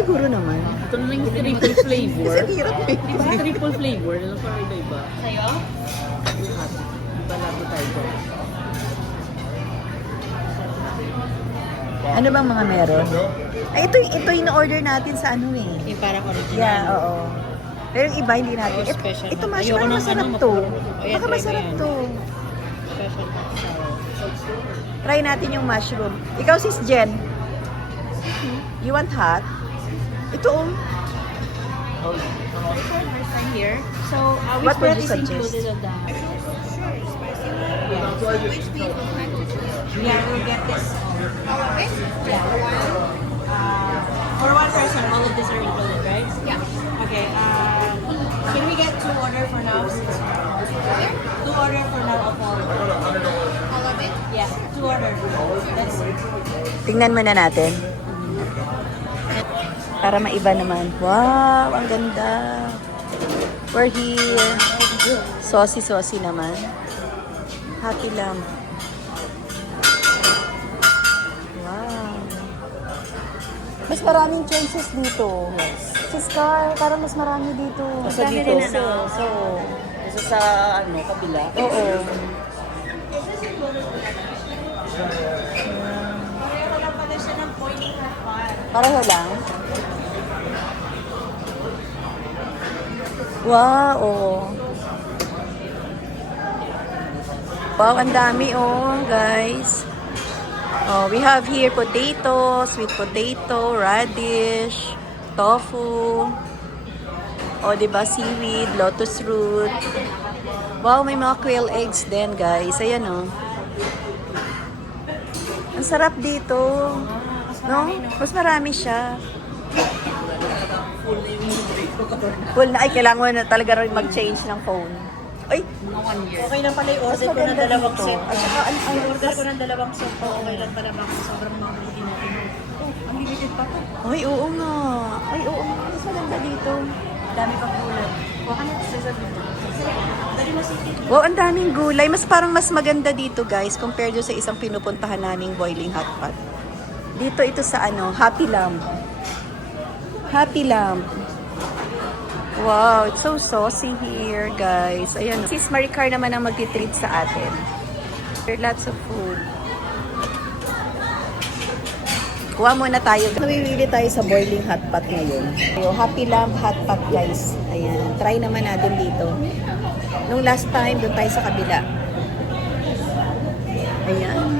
siguro naman. Ito na lang yung triple flavor. Kasi hirap eh. Ito yung triple flavor. Alam ko iba-iba. Sa'yo? Lahat. Iba lahat tayo dyan. Ano bang mga meron? Ay, ito yung order natin sa ano eh. Yung parang original. Yeah, oo. Pero yung iba hindi natin. Oh, special. Ito mas Ayoko parang ng masarap ano, to. Ayan, Baka try mo masarap yan. to. Special Try natin yung mushroom. Ikaw sis Jen. You want hot? Ito oh. First time here. So, which What would bread you is suggest? included of that? Yeah, we'll get this. Yeah. For one person, all of these are included, right? Yeah. Okay. Can we get 2 order for now? 2 order for now of all. All of it? Yeah, 2 order. That's it. Tingnan muna natin. Para maiba naman. Wow, ang ganda. We're here. Saucy naman. Happy lamb. Wow. Mas maraming choices dito. Sa Scar, parang mas marami dito. Sa Dami dito. rin, ano? So, isa sa ano, kabila. Oo. Pareho lang pala siya ng point na par. Pareho lang. Wow, oh. Wow, ang dami oh, guys. Oh, we have here potato, sweet potato, radish, tofu. Oh, 'di ba, seaweed, lotus root. Wow, may mga quail eggs din, guys. Ayan oh. Ang sarap dito. No? Mas marami siya. Full na. Ay, kailangan mo na talaga rin mag-change ng phone. Ay, Okay lang pala yung mas order ko ng maganda dalawang dito. set. At saka, ang Order ko ng dalawang set po. Okay lang pala baka sobrang mamuli natin. Ang limited pa to. Ay, oo nga. Ay, oo nga. Mas maganda dito. Dami pang gulay. Baka na sasabihin. Dali mo sige. Wow, ang daming gulay. Mas parang mas maganda dito, guys, compared doon sa isang pinupuntahan naming boiling hot pot. Dito ito sa ano, Happy Lamb. Happy Lamb. Wow, it's so saucy here, guys. Ayan. Sis Maricar naman ang magti-treat sa atin. There are lots of food. Kuha muna tayo. Namimili tayo sa boiling hot pot ngayon. Yung Happy Lamb hot pot, guys. Ayan. Try naman natin dito. Nung last time, doon tayo sa kabila. Ayan.